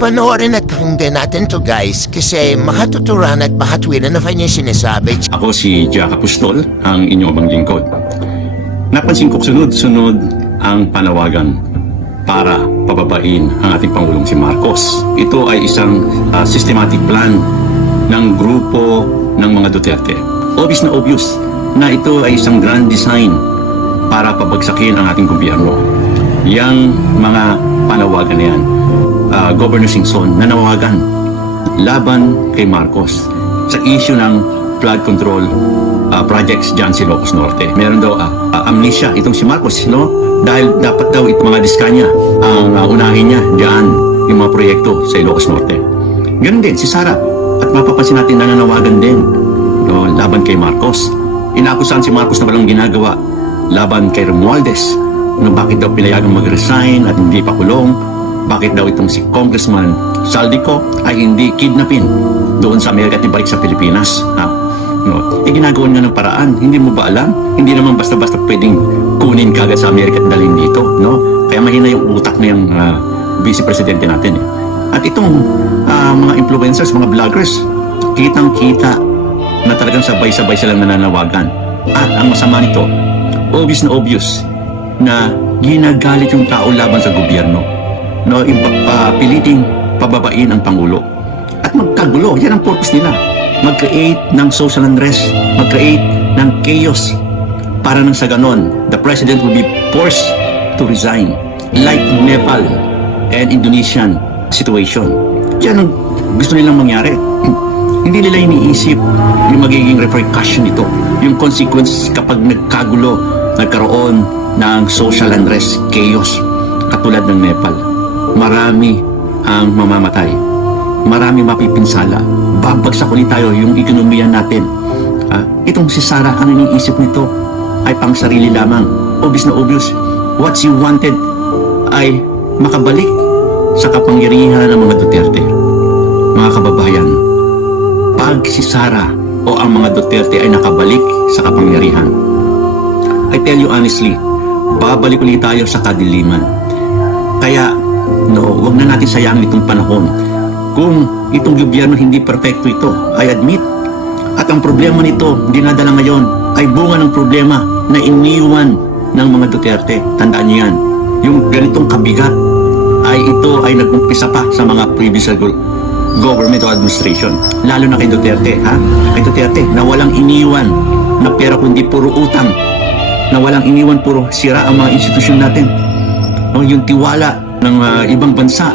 panoorin at pakinggan natin to guys kasi makatuturan at makatwiran na kanya sinasabi. Ako si Jack Apostol, ang inyong abang lingkod. Napansin ko sunod-sunod ang panawagan para pababain ang ating Pangulong si Marcos. Ito ay isang systematic plan ng grupo ng mga Duterte. Obvious na obvious na ito ay isang grand design para pabagsakin ang ating gobyerno. Yang mga panawagan na yan, Governor Singson nanawagan laban kay Marcos sa issue ng flood control projects dyan sa Ilocos Norte. Meron daw amnesia itong si Marcos, no? Dahil dapat daw itong mga diskanya ang unahin niya dyan yung mga proyekto sa Ilocos Norte. Ganun din si Sara, at mapapansin natin na nanawagan din, no, laban kay Marcos. Inakusahan si Marcos na walang ginagawa laban kay Romualdez, no, bakit daw pinayagang mag-resign at hindi pa kulong, bakit daw itong si Congressman Saldico ay hindi kidnapin doon sa Amerika at ibalik sa Pilipinas, ha? No, ginagawa nga ng paraan. Hindi mo ba alam? Hindi naman basta-basta pwedeng kunin kagad sa Amerika at dalhin dito, no? Kaya mahina yung utak na yung vice presidente natin, eh. At itong mga influencers, mga vloggers, kitang-kita na talagang sabay-sabay silang nananawagan. At ang masama nito, obvious na obvious na ginagalit yung tao laban sa gobyerno, no? Piliting pababain ang Pangulo at magkagulo. Yan ang purpose nila. Mag-create ng social unrest, mag-create ng chaos para nang sa ganon, the president will be forced to resign like Nepal and Indonesian situation. Yan ang gusto nilang mangyari. Hindi nila iniisip yung magiging repercussion nito, yung consequence kapag nagkagulo, nagkaroon ng social unrest, chaos, katulad ng Nepal. Marami ang mamamatay, marami mapipinsala, babagsak ulit tayo yung ekonomiya natin. Itong si Sara, ang iniisip nito ay pang sarili lamang. Obvious na obvious. What she wanted ay makabalik sa kapangyarihan ng mga Duterte. Mga kababayan, pag si Sara o ang mga Duterte ay nakabalik sa kapangyarihan, I tell you honestly, babalik ulit tayo sa kadiliman. Kaya, no, wag na natin sayangin itong panahon. Kung itong gobyerno hindi perfecto ito, I admit. At ang problema nito, dinadala ngayon, ay bunga ng problema na iniwan ng mga Duterte. Tandaan niyo yan. Yung ganitong kabigat ito ay nag-umpisa pa sa mga previous government o administration. Lalo na kay Duterte, ha? Kay Duterte, na walang iniwan na pera kundi puro utang. Na walang iniwan puro sira ang mga institusyon natin. Yung tiwala ng ibang bansa